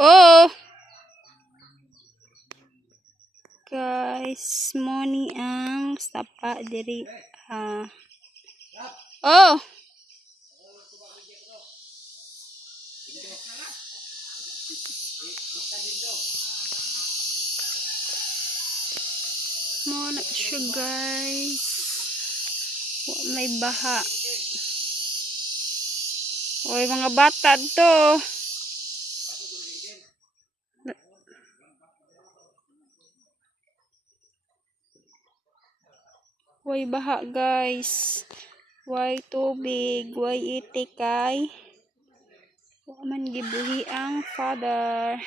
Oh! Guys, morning ang sapa diri. Oh! Mo na siya guys. May baha. Oy mga bata to. Way baha guys. Way tubig. Way itikay. Wa man gibuhi ang father.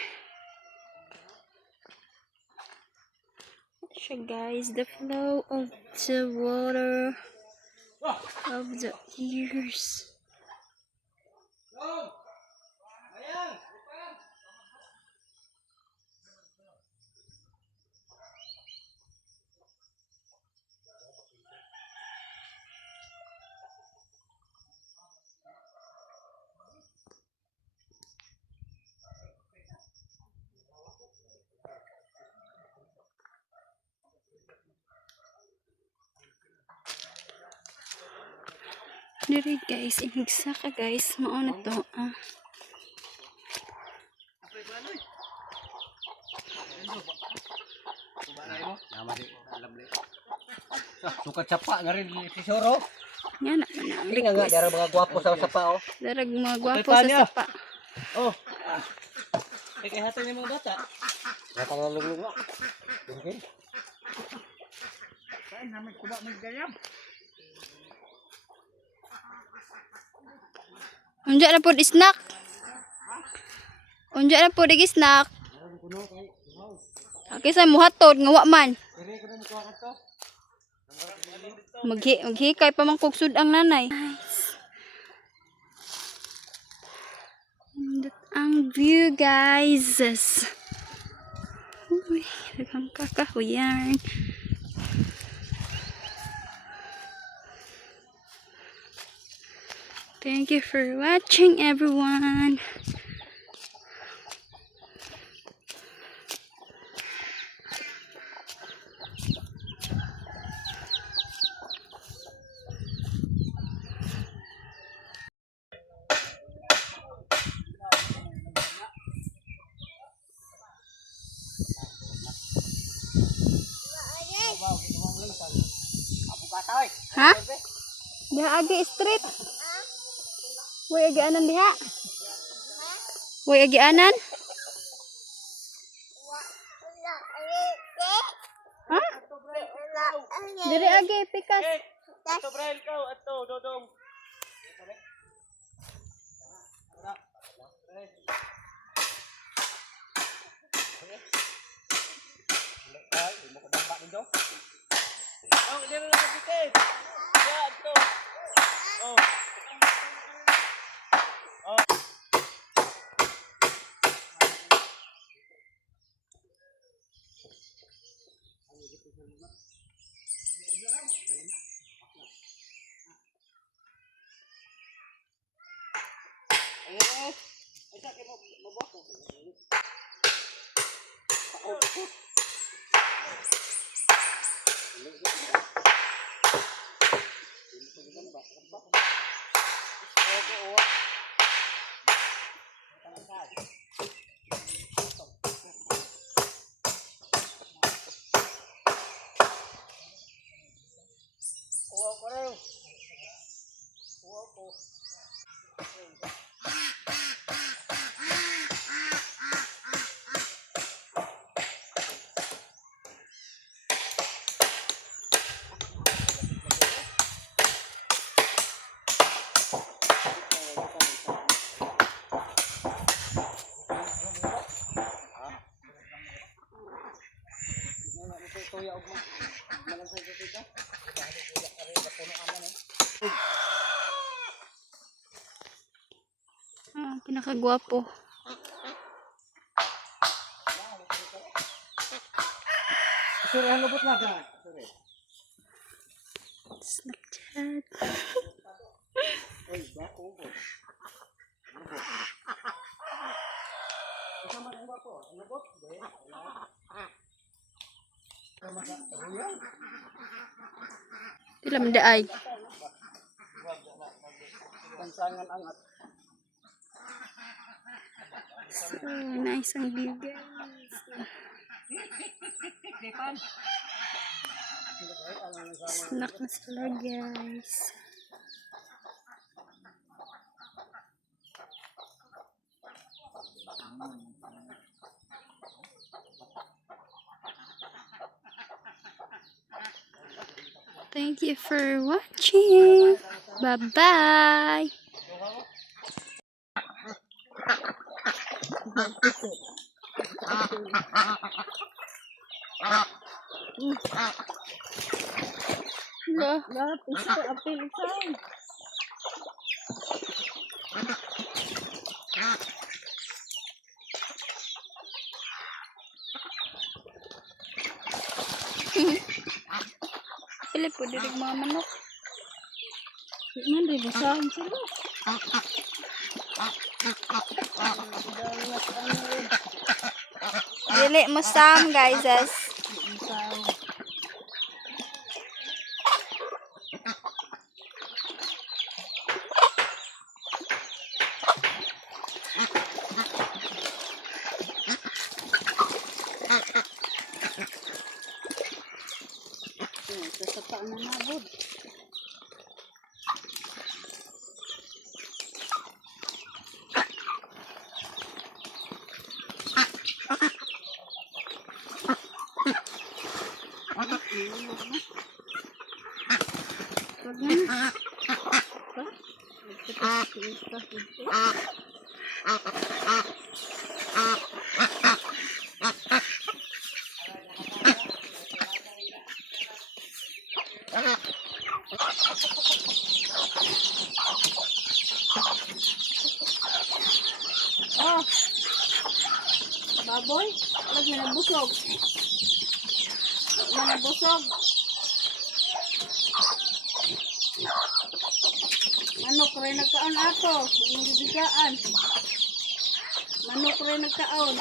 Siya guys, the flow of the water of the years. Diri guys, inigsa ka guys, mao na to. Sukat sapa nga rin si Soro. Yan na ang Hindi nga dara mga gwapo sa sapa oh. Darag mga gwapo sa sapa. Oh. Kaya hatan yung mga bata. Natangalulong nga. Okay. Saan namin kuba maggayab? Unja na po di snack. Unja na po di snack. Kaysa muhatod nga wa man. Maghikay pa man kugsud ang nanay. Nice. Ang view guys. Uy, daghang kakahuyan. Thank you for watching everyone. Ha? Diha agi street. Way agi anan diha. Way agi anan. Ha? Diri agi pikas. Ato Braille ka ato dodong. Ay, mo ko bamba nindo. Oh, dili lang dikit. Ya, ato. Oh. Pinakagwapo. Sorry, ang lubot na ga. Sorry. Snapchat. Oy, bako ko. Ilam daay. Pansangan angat. So, nice ang view guys. Snack na sila guys. Thank you for watching. Bye-bye. Apil isang. Pili po dirig mga manok. Man, di basahin sila. Dili mo sam guys. Kasapa na nabod. Oh. Baboy, lagi na busog. Mana busog. Manok rin nagkaon ato, yung bibigaan. Manok rin nagkaon.